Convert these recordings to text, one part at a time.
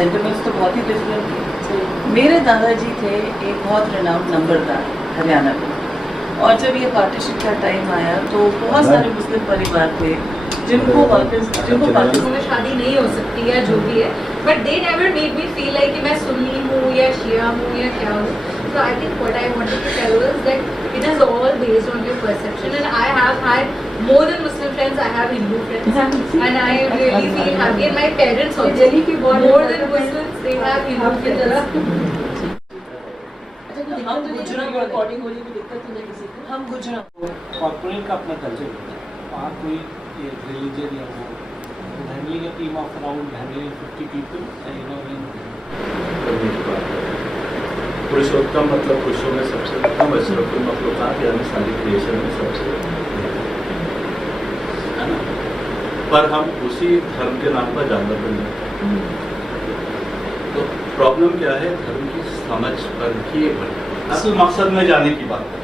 Sentiments तो बहुत ही different थे। मेरे दादाजी थे एक बहुत रिनाउंड नंबरदार हरियाणा में, और जब ये पार्टीशन का टाइम आया तो बहुत सारे मुस्लिम परिवार थे जिनको पाकिस्तान में शादी नहीं हो सकती या जो भी है, but they never made me feel like कि मैं सुन्नी हूँ या शिया हूँ या क्या हूँ। So I think what I wanted to tell was that it is all based on your perception, and I have had more than Muslim friends, I have Hindu friends, and I really feel happy, and my parents also more than Muslims, they have Hindu friends. हम Gujarat recording होने की दिक्कत तो नहीं किसी को, हम Gujarat corporate का अपना कल्चर होता है, वहाँ कोई रिलीजन या वो handling a team of around handling 50 people पुरुषोत्तम मतलब पुरुषों में सबसे उत्तम, अशरफुल मखलूकात यानी सारी क्रिएशन में सबसे, है ना। पर हम उसी धर्म के नाम पर जानवर बन जाते हैं। तो प्रॉब्लम क्या है, धर्म की समझ पर ही असल मकसद में जाने की बात है,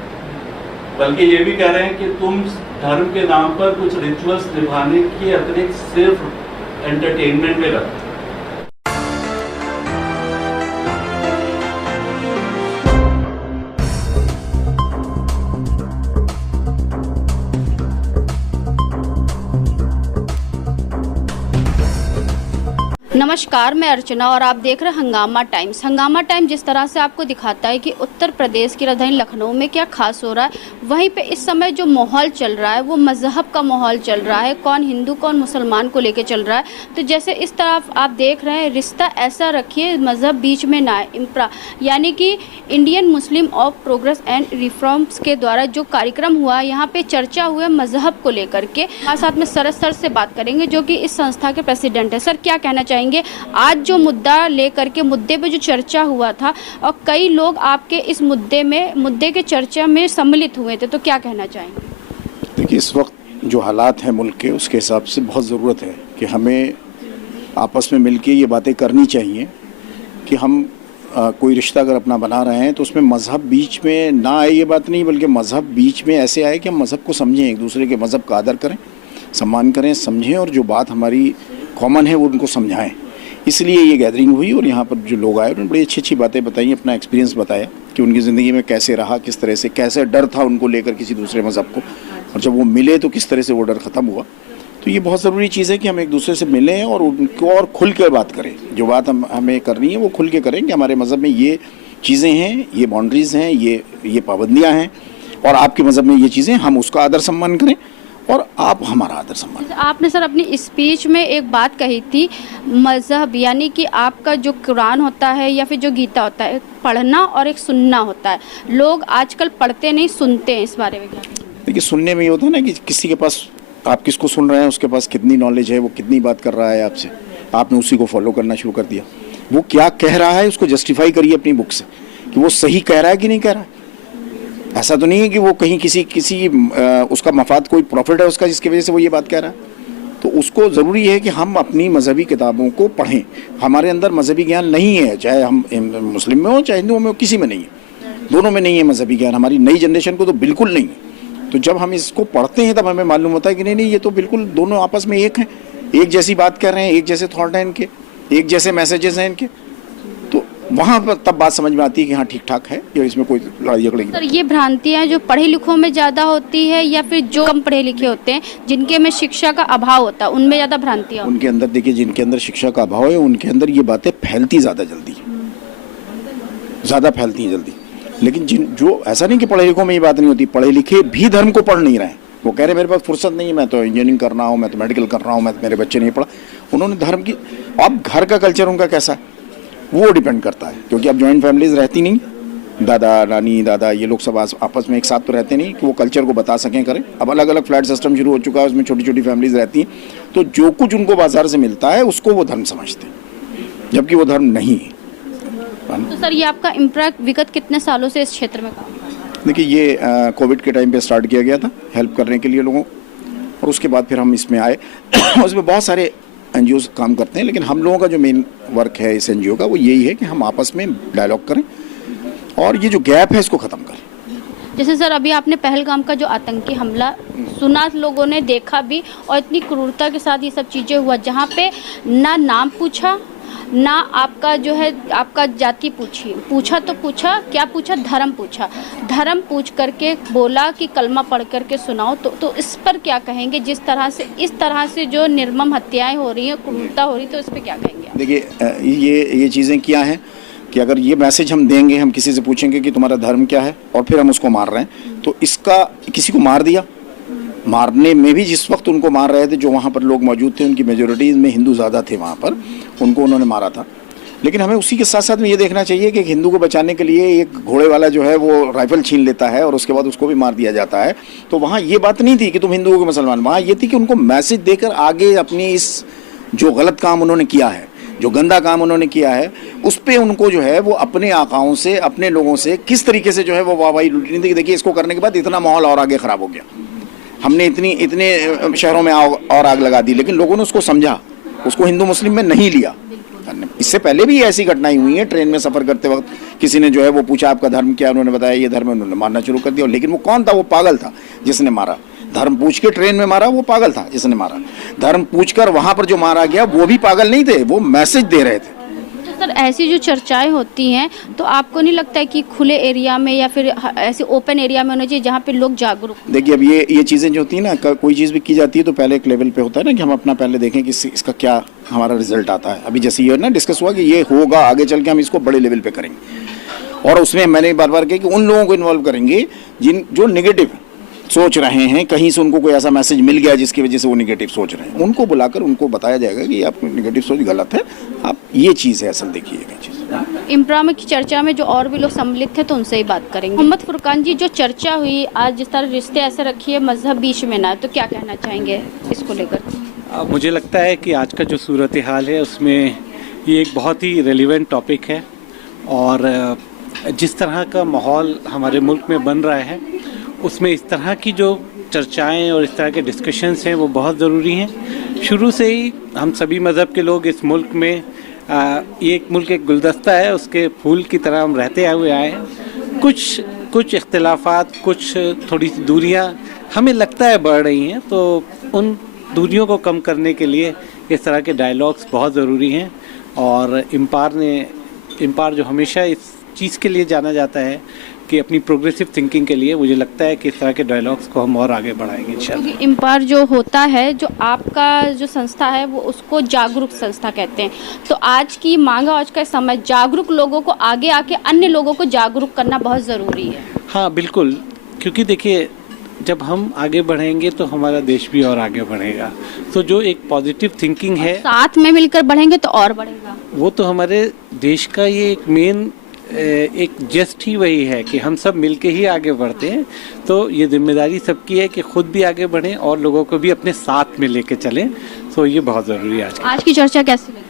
बल्कि ये भी कह रहे हैं कि तुम धर्म के नाम पर कुछ रिचुअल्स निभाने के अतिरिक्त सिर्फ एंटरटेनमेंट में रखते। नमस्कार, मैं अर्चना और आप देख रहे हैं हंगामा टाइम्स। हंगामा टाइम जिस तरह से आपको दिखाता है कि उत्तर प्रदेश की राजधानी लखनऊ में क्या खास हो रहा है, वहीं पे इस समय जो माहौल चल रहा है वो मज़हब का माहौल चल रहा है, कौन हिंदू कौन मुसलमान को लेके चल रहा है। तो जैसे इस तरफ आप देख रहे हैं, रिश्ता ऐसा रखिए मज़हब बीच में ना आए, इम्प्रा यानी कि Indian Muslim of progress and reforms के द्वारा जो कार्यक्रम हुआ, यहाँ पे चर्चा हुआ मज़हब को लेकर के। हमारे साथ में सरस सर से बात करेंगे जो कि इस संस्था के प्रेसिडेंट है। सर, क्या कहना चाहेंगे आज जो मुद्दा लेकर के, मुद्दे पे जो चर्चा हुआ था और कई लोग आपके इस मुद्दे के चर्चा में सम्मिलित हुए थे, तो क्या कहना चाहेंगे? देखिए, इस वक्त जो हालात हैं मुल्क के, उसके हिसाब से बहुत ज़रूरत है कि हमें आपस में मिलके ये बातें करनी चाहिए कि हम कोई रिश्ता अगर अपना बना रहे हैं तो उसमें मज़हब बीच में ना आए, ये बात नहीं, बल्कि मज़हब बीच में ऐसे आए कि हम मज़हब को समझें, एक दूसरे के मज़हब का आदर करें, सम्मान करें, समझें, और जो बात हमारी कॉमन है वो उनको समझाएं। इसलिए ये गैदरिंग हुई और यहाँ पर जो लोग आए उन्होंने बड़ी अच्छी अच्छी बातें बताई, अपना एक्सपीरियंस बताया कि उनकी ज़िंदगी में कैसे रहा, किस तरह से, कैसे डर था उनको लेकर किसी दूसरे मज़हब को, और जब वो मिले तो किस तरह से वो डर ख़त्म हुआ। तो ये बहुत ज़रूरी चीज़ है कि हम एक दूसरे से मिलें और उनको और खुल कर बात करें। जो बात हमें करनी है वो खुल के करें कि हमारे मज़हब में ये चीज़ें हैं, ये बाउंड्रीज़ हैं, ये पाबंदियाँ हैं, और आपके मज़हब में ये चीज़ें, हम उसका आदर सम्मान करें और आप हमारा आदर सम्मान। आपने सर अपनी स्पीच में एक बात कही थी, मज़हब यानी कि आपका जो कुरान होता है या फिर जो गीता होता है, पढ़ना और एक सुनना होता है। लोग आजकल पढ़ते नहीं, सुनते हैं, इस बारे में क्या? देखिए, सुनने में ये होता है ना कि किसी के पास, आप किसको सुन रहे हैं, उसके पास कितनी नॉलेज है, वो कितनी बात कर रहा है आपसे, आपने उसी को फॉलो करना शुरू कर दिया। वो क्या कह रहा है उसको जस्टिफाई करिए अपनी बुक से कि वो सही कह रहा है कि नहीं कह रहा है। ऐसा तो नहीं है कि वो कहीं किसी उसका मफाद, कोई प्रॉफिट है उसका जिसकी वजह से वो ये बात कह रहा है। तो उसको ज़रूरी है कि हम अपनी मजहबी किताबों को पढ़ें। हमारे अंदर मजहबी ज्ञान नहीं है, चाहे हम मुस्लिम में हो चाहे हिंदुओं में हो, किसी में नहीं है, दोनों में नहीं है मजहबी ज्ञान। हमारी नई जनरेशन को तो बिल्कुल नहीं है। तो जब हम इसको पढ़ते हैं तब हमें मालूम होता है कि नहीं, ये तो बिल्कुल दोनों आपस में एक हैं, एक जैसी बात कर रहे हैं, एक जैसे थॉट हैं इनके, एक जैसे मैसेजेस हैं इनके। तो वहाँ पर तब बात समझ में आती है कि हाँ ठीक ठाक है, या इसमें कोई लड़ाई झगड़े की। सर, ये भ्रांतियाँ जो पढ़े लिखों में ज़्यादा होती है या फिर जो कम पढ़े लिखे होते हैं, जिनके में शिक्षा का अभाव होता है, उनमें ज़्यादा भ्रांतियाँ? उनके अंदर, देखिए, जिनके अंदर शिक्षा का अभाव है उनके अंदर ये बातें फैलती ज़्यादा जल्दी, ज़्यादा फैलती हैं जल्दी। लेकिन जो ऐसा नहीं कि पढ़े लिखों में ये बात नहीं होती, पढ़े लिखे भी धर्म को पढ़ नहीं रहे हैं। वो कह रहे मेरे पास फुर्सत नहीं है, मैं तो इंजीनियरिंग कर रहा हूँ, मैं तो मेडिकल कर रहा हूँ, मेरे बच्चे नहीं पढ़ा। उन्होंने धर्म की, अब घर का कल्चर उनका कैसा है वो डिपेंड करता है, क्योंकि अब जॉइंट फैमिलीज रहती नहीं, दादा नानी दादा ये लोग सब आपस में एक साथ तो रहते नहीं कि वो कल्चर को बता सकें, करें। अब अलग अलग फ्लैट सिस्टम शुरू हो चुका है, उसमें छोटी छोटी फैमिलीज रहती हैं, तो जो कुछ उनको बाजार से मिलता है उसको वो धर्म समझते हैं, जबकि वो धर्म नहीं है। तो सर, ये आपका इम्प्रा विगत कितने सालों से इस क्षेत्र में काम कर रहा है? देखिए, ये कोविड के टाइम पे स्टार्ट किया गया था हेल्प करने के लिए लोगों, और उसके बाद फिर हम इसमें आए। उसमें बहुत सारे एनजीओ काम करते हैं, लेकिन हम लोगों का जो मेन वर्क है इस एनजीओ का वो यही है कि हम आपस में डायलॉग करें और ये जो गैप है इसको ख़त्म करें। जैसे सर, अभी आपने पहलगाम का जो आतंकी हमला सुना, लोगों ने देखा भी, और इतनी क्रूरता के साथ ये सब चीज़ें हुआ, जहाँ पे ना नाम पूछा, ना आपका जो है आपका जाति पूछा क्या पूछा, धर्म पूछा, धर्म पूछ करके बोला कि कलमा पढ़ करके सुनाओ। तो इस पर क्या कहेंगे? इस तरह से जो निर्मम हत्याएं हो रही हैं, क्रूरता हो रही है, तो इस पर क्या कहेंगे? देखिए ये चीज़ें क्या हैं कि अगर ये मैसेज हम देंगे, हम किसी से पूछेंगे कि तुम्हारा धर्म क्या है और फिर हम उसको मार रहे हैं, तो इसका किसी को मार दिया, मारने में भी जिस वक्त उनको मार रहे थे, जो वहाँ पर लोग मौजूद थे उनकी मेजोरिटी में हिंदू ज़्यादा थे वहाँ पर, उनको उन्होंने मारा था। लेकिन हमें उसी के साथ साथ में ये देखना चाहिए कि एक हिंदू को बचाने के लिए एक घोड़े वाला जो है वो राइफल छीन लेता है और उसके बाद उसको भी मार दिया जाता है। तो वहाँ ये बात नहीं थी कि तुम हिंदू हो कि मुसलमान, वहाँ ये थी कि उनको मैसेज देकर आगे अपनी इस जो गलत काम उन्होंने किया है, जो गंदा काम उन्होंने किया है, उस पर उनको जो है वो अपने आकाओं से, अपने लोगों से किस तरीके से जो है वो वाहवाही लूटनी थी कि देखिए इसको करने के बाद इतना माहौल और आगे ख़राब हो गया, हमने इतने शहरों में और आग लगा दी। लेकिन लोगों ने उसको समझा, उसको हिंदू मुस्लिम में नहीं लिया। इससे पहले भी ऐसी घटनाएं हुई हैं, ट्रेन में सफ़र करते वक्त किसी ने जो है वो पूछा आपका धर्म क्या, उन्होंने बताया ये धर्म है, उन्होंने मारना शुरू कर दिया। लेकिन वो कौन था? वो पागल था जिसने मारा। धर्म पूछ के ट्रेन में मारा, वो पागल था जिसने मारा। धर्म पूछकर वहाँ पर जो मारा गया वो भी पागल नहीं थे, वो मैसेज दे रहे थे। सर, ऐसी जो चर्चाएं होती हैं तो आपको नहीं लगता है कि खुले एरिया में या फिर ऐसे ओपन एरिया में होना चाहिए जहाँ पे लोग जागरूक? देखिए अब ये चीज़ें जो होती हैं ना, कोई चीज़ भी की जाती है तो पहले एक लेवल पे होता है ना कि हम अपना पहले देखें कि इसका क्या हमारा रिजल्ट आता है। अभी जैसे ये ना डिस्कस हुआ कि ये होगा, आगे चल के हम इसको बड़े लेवल पे करेंगे, और उसमें मैंने बार बार कहा कि उन लोगों को इन्वॉल्व करेंगे जो नेगेटिव सोच रहे हैं, कहीं से उनको कोई ऐसा मैसेज मिल गया जिसकी वजह से वो नेगेटिव सोच रहे हैं, उनको बुलाकर उनको बताया जाएगा कि आपकी नेगेटिव सोच गलत है, आप ये चीज़ है असल देखिएगा चीज़। इम्प्रा में की चर्चा में जो और भी लोग सम्मिलित थे तो उनसे ही बात करेंगे। मोहम्मद फुरकान जी, जो चर्चा हुई आज, जिस तरह रिश्ते ऐसे रखिए मजहब बीच में ना, तो क्या कहना चाहेंगे इसको लेकर? मुझे लगता है कि आज का जो सूरत हाल है उसमें ये एक बहुत ही रेलिवेंट टॉपिक है, और जिस तरह का माहौल हमारे मुल्क में बन रहा है उसमें इस तरह की जो चर्चाएं और इस तरह के डिस्कशंस हैं वो बहुत ज़रूरी हैं। शुरू से ही हम सभी मज़हब के लोग इस मुल्क में ये एक मुल्क एक गुलदस्ता है, उसके फूल की तरह हम रहते हुए आए हैं। कुछ इख्तिलाफात, कुछ थोड़ी सी दूरियां हमें लगता है बढ़ रही हैं, तो उन दूरियों को कम करने के लिए इस तरह के डायलॉग्स बहुत ज़रूरी हैं। और इम्पार जो हमेशा इस चीज़ के लिए जाना जाता है कि अपनी प्रोग्रेसिव थिंकिंग के लिए, मुझे लगता है कि इस तरह के डायलॉग्स को हम और आगे बढ़ाएंगे इंशाल्लाह। इम्पार जो होता है, जो आपका जो संस्था है वो उसको जागरूक संस्था कहते हैं, तो आज की मांग, आज का समय जागरूक लोगों को आगे आके अन्य लोगों को जागरूक करना बहुत ज़रूरी है। हाँ बिल्कुल, क्योंकि देखिए जब हम आगे बढ़ेंगे तो हमारा देश भी और आगे बढ़ेगा। तो जो एक पॉजिटिव थिंकिंग है, साथ में मिलकर बढ़ेंगे तो और बढ़ेगा। वो तो हमारे देश का ये एक मेन एक जेस्ट ही वही है कि हम सब मिलके ही आगे बढ़ते हैं। तो ये जिम्मेदारी सबकी है कि खुद भी आगे बढ़ें और लोगों को भी अपने साथ में लेके चलें। तो ये बहुत ज़रूरी है। आज की चर्चा कैसी लगी?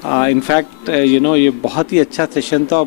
इनफैक्ट ये बहुत ही अच्छा सेशन था, और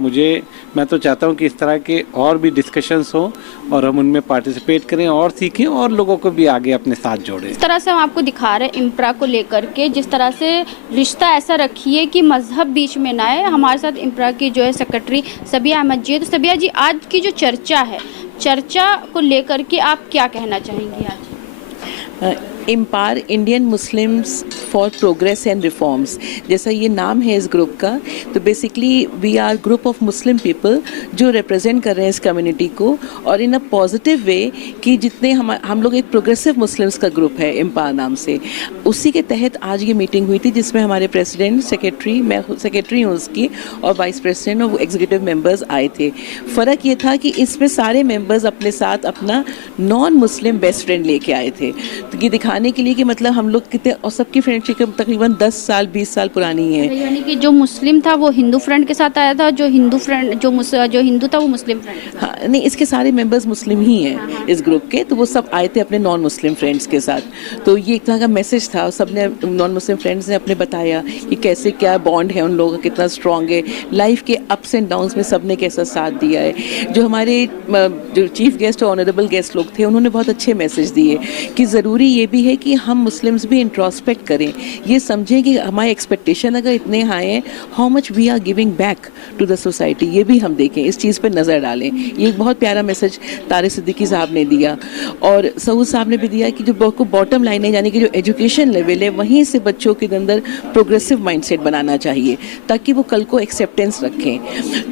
मैं तो चाहता हूँ कि इस तरह के और भी डिस्कशंस हों और हम उनमें पार्टिसिपेट करें और सीखें और लोगों को भी आगे अपने साथ जोड़ें। इस तरह से हम आपको दिखा रहे हैं इम्प्रा को लेकर के, जिस तरह से रिश्ता ऐसा रखिए कि मजहब बीच में ना आए। हमारे साथ इम्प्रा की जो है सेक्रेटरी सबिया अहमद जी है। तो सबिया जी, आज की जो चर्चा है, चर्चा को लेकर के आप क्या कहना चाहेंगी आज? IMPAR Indian Muslims for progress and reforms, जैसा ये नाम है इस ग्रुप का, तो basically we are group of Muslim people जो रिप्रेजेंट कर रहे हैं इस कम्युनिटी को, और इन अ पॉजिटिव वे कि जितने हम लोग एक प्रोग्रेसिव मुस्लिम्स का ग्रुप है इम्पार नाम से। उसी के तहत आज ये मीटिंग हुई थी जिसमें हमारे प्रेसिडेंट, सेक्रेटरी, मैं सेक्रेटरी हूँ उसकी, और वाइस प्रेसिडेंट और एग्जीक्यूटिव मेंबर्स आए थे। फ़र्क ये था कि इसमें सारे मेंबर्स अपने साथ अपना नॉन मुस्लिम बेस्ट फ्रेंड लेके आए थे, तो ये दिखाने के लिए कि मतलब हम लोग कितने, और सबकी फ्रेंडशिप तकरीबन 10 साल 20 साल पुरानी है। यानी कि जो मुस्लिम था वो हिंदू फ्रेंड के साथ आया था, जो हिंदू था वो मुस्लिम फ्रेंड। हाँ, नहीं, इसके सारे मेंबर्स मुस्लिम ही हैं इस ग्रुप के, तो वो सब आए थे अपने नॉन मुस्लिम फ्रेंड्स के साथ। तो ये एक तरह का मैसेज था, सबने नॉन मुस्लिम फ्रेंड्स ने अपने बताया कि कैसे क्या बॉन्ड है उन लोगों का, कितना स्ट्रॉन्ग है, लाइफ के अप्स एंड डाउन्स में सबने कैसा साथ दिया है। जो हमारे जो चीफ गेस्ट और ऑनरेबल गेस्ट लोग थे उन्होंने बहुत अच्छे मैसेज दिए कि ज़रूरी ये भी ज़रूरी है कि हम मुस्लिम्स भी इंट्रोस्पेक्ट करें, ये समझें कि हमारे एक्सपेक्टेशन अगर इतने हाई हैं, how much we are giving back to the society, ये भी हम देखें, इस चीज़ पर नज़र डालें। ये एक बहुत प्यारा मैसेज तारिक सिद्दीकी साहब ने दिया और सऊद साहब ने भी दिया कि जो बॉटम लाइन है, यानी कि जो एजुकेशन लेवल है, वहीं से बच्चों के अंदर प्रोग्रेसिव माइंडसेट बनाना चाहिए ताकि वो कल को एक्सेप्टेंस रखें,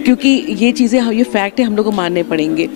क्योंकि ये चीज़ें ये फैक्ट है, हम लोग को मानने पड़ेंगे।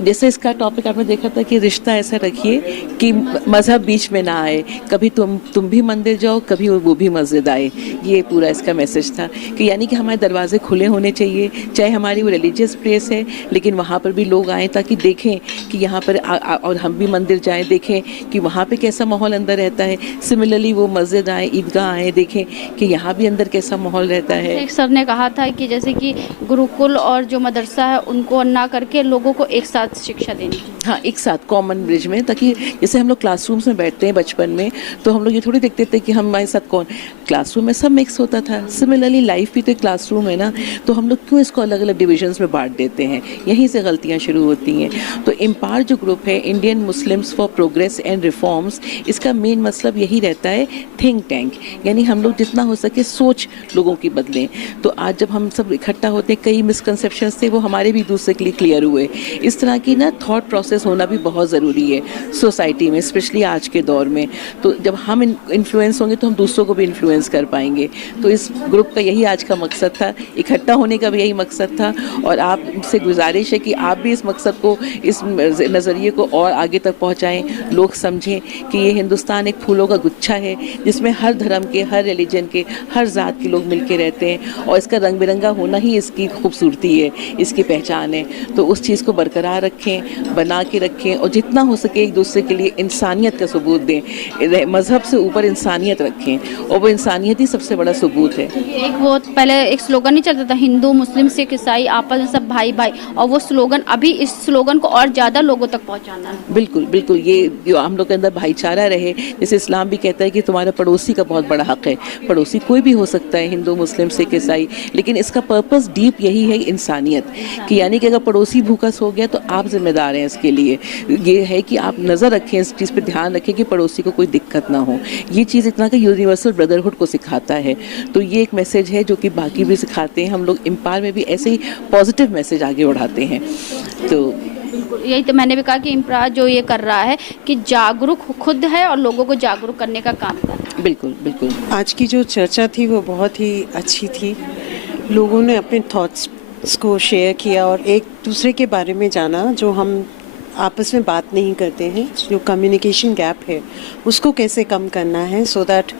जैसे इसका टॉपिक आपने देखा था कि रिश्ता ऐसा रखिए कि मज़हब बीच में ना आए, कभी तुम भी मंदिर जाओ, कभी वो भी मस्जिद आए, ये पूरा इसका मैसेज था कि यानी कि हमारे दरवाजे खुले होने चाहिए, चाहे हमारी वो रिलीजियस प्लेस है लेकिन वहाँ पर भी लोग आएँ ताकि देखें कि यहाँ पर और हम भी मंदिर जाएं, देखें कि वहाँ पे कैसा माहौल अंदर रहता है। सिमिलरली वो मस्जिद आए, ईदगाह आए, देखें कि यहाँ भी अंदर कैसा माहौल रहता है। एक सर ने कहा था कि जैसे कि गुरुकुल और जो मदरसा है उनको ना करके लोगों को एक साथ शिक्षा देनी। हाँ, एक साथ कॉमन ब्रिज में, ताकि जैसे हम लोग क्लासरूम्स में बैठते हैं बचपन में तो हम लोग ये थोड़ी देखते थे कि हमारे साथ कौन, क्लासरूम में सब मिक्स होता था। सिमिलरली लाइफ भी तो एक क्लासरूम है ना, तो हम लोग क्यों इसको अलग अलग डिविजन्स में बांट देते हैं, यहीं से गलतियाँ शुरू होती हैं। तो इम्पार जो ग्रुप है, Indian Muslims for progress and reforms, इसका मेन मतलब यही रहता है थिंक टैंक, यानी हम लोग जितना हो सके सोच लोगों की बदलें। तो आज जब हम सब इकट्ठा होते हैं, कई मिसकंसेप्शंस थे वो हमारे भी दूसरे के लिए क्लियर हुए। इस तरह की ना थॉट प्रोसेस होना भी बहुत ज़रूरी है सोसाइटी में, स्पेशली आज के दौर में। तो जब हम इन्फ्लुएंस होंगे तो हम दूसरों को भी इन्फ्लुएंस कर पाएंगे। तो इस ग्रुप का यही आज का मकसद था, इकट्ठा होने का भी यही मकसद था। और आपसे गुजारिश है कि आप भी इस मकसद को, इस नज़रिए को और आगे तक पहुँचाएँ, लोग समझें कि ये हिंदुस्तान एक फूलों का गुच्छा है जिसमें हर धर्म के, हर रिलीजन के, हर ज़ात के लोग मिल के रहते हैं और इसका रंग बिरंगा होना ही इसकी खूबसूरती है, इसकी पहचान है। तो उस चीज़ को बरकरार रखें, बना के रखें और जितना हो सके एक दूसरे के लिए इंसानियत का सबूत दें। मज़हब से ऊपर इंसानियत रखें और वो इंसानियत ही सबसे बड़ा सबूत है। एक वो पहले एक स्लोगन नहीं चलता था, हिंदू मुस्लिम सिख ईसाई आपस में सब भाई भाई, और वो स्लोगन अभी इस स्लोगन को और ज़्यादा लोगों तक पहुँचाना है। बिल्कुल बिल्कुल, ये जो हम लोग के अंदर भाईचारा रहे, जैसे इस्लाम भी कहता है कि तुम्हारा पड़ोसी का बहुत बड़ा हक है। पड़ोसी कोई भी हो सकता है, हिंदू मुस्लिम सिख ईसाई, लेकिन इसका पर्पस डीप यही है इंसानियत कि यानी कि अगर पड़ोसी भूखा सो गया तो आप जिम्मेदार हैं इसके लिए। ये है कि आप नज़र रखें, इस चीज़ पर ध्यान रखें कि पड़ोसी को कोई दिक्कत ना हो। ये चीज़ इतना का यूनिवर्सल ब्रदरहुड को सिखाता है। तो ये एक मैसेज है जो कि बाकी भी सिखाते हैं। हम लोग इम्पायर में भी ऐसे ही पॉजिटिव मैसेज आगे बढ़ाते हैं। तो यही तो मैंने भी कहा कि इम्प्रा जो ये कर रहा है कि जागरूक खुद है और लोगों को जागरूक करने का काम कर रहा है। बिल्कुल बिल्कुल। आज की जो चर्चा थी वो बहुत ही अच्छी थी। लोगों ने अपने थॉट्स को शेयर किया और एक दूसरे के बारे में जाना, जो हम आपस में बात नहीं करते हैं, जो कम्युनिकेशन गैप है उसको कैसे कम करना है, सो दैट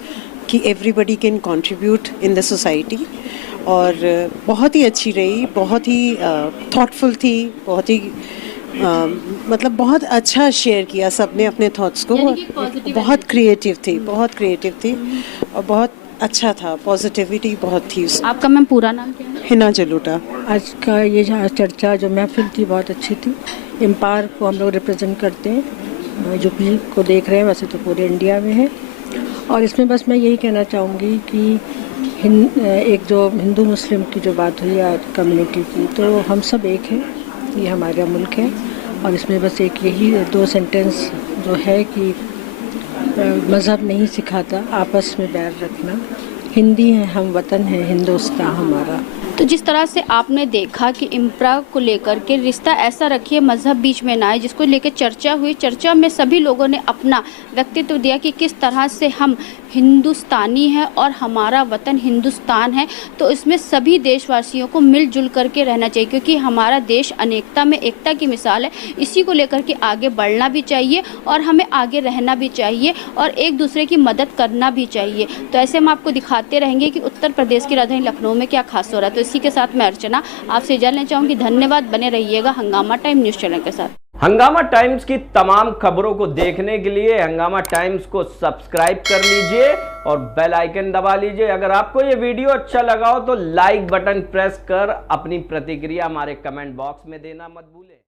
कि everybody can contribute in the society. और बहुत ही अच्छी रही, बहुत ही थॉटफुल थी, बहुत ही मतलब बहुत अच्छा शेयर किया सबने अपने थॉट्स को। बहुत क्रिएटिव थी, बहुत क्रिएटिव थी और बहुत अच्छा था, पॉजिटिविटी बहुत थी। आपका मैम पूरा नाम क्या है? हिना जलोटा। आज का ये चर्चा जो महफिल थी बहुत अच्छी थी। इम्पायर को हम लोग रिप्रेजेंट करते हैं, जो भी को देख रहे हैं वैसे तो पूरे इंडिया में है। और इसमें बस मैं यही कहना चाहूँगी कि एक जो हिंदू मुस्लिम की जो बात हुई आज कम्युनिटी की, तो हम सब एक हैं, ये हमारा मुल्क है। और इसमें बस एक यही 2 सेंटेंस जो है कि मज़हब नहीं सिखाता आपस में बैर रखना, हिंदी है हम, वतन है हिंदुस्तान हमारा। तो जिस तरह से आपने देखा कि इम्प्रा को लेकर के रिश्ता ऐसा रखिए मज़हब बीच में ना आए, जिसको लेकर चर्चा हुई, चर्चा में सभी लोगों ने अपना व्यक्तित्व दिया कि किस तरह से हम हिंदुस्तानी हैं और हमारा वतन हिंदुस्तान है। तो इसमें सभी देशवासियों को मिलजुल करके रहना चाहिए, क्योंकि हमारा देश अनेकता में एकता की मिसाल है। इसी को लेकर के आगे बढ़ना भी चाहिए और हमें आगे रहना भी चाहिए और एक दूसरे की मदद करना भी चाहिए। तो ऐसे हम आपको दिखाते रहेंगे कि उत्तर प्रदेश की राजधानी लखनऊ में क्या खास हो रहा है। तो इसी के साथ मैं अर्चना आपसे इजाज़त लेना चाहूँगी। धन्यवाद, बने रहिएगा हंगामा टाइम न्यूज़ चैनल के साथ। हंगामा टाइम्स की तमाम खबरों को देखने के लिए हंगामा टाइम्स को सब्सक्राइब कर लीजिए और बेल आइकन दबा लीजिए। अगर आपको ये वीडियो अच्छा लगा हो तो लाइक बटन प्रेस कर अपनी प्रतिक्रिया हमारे कमेंट बॉक्स में देना मत भूलें।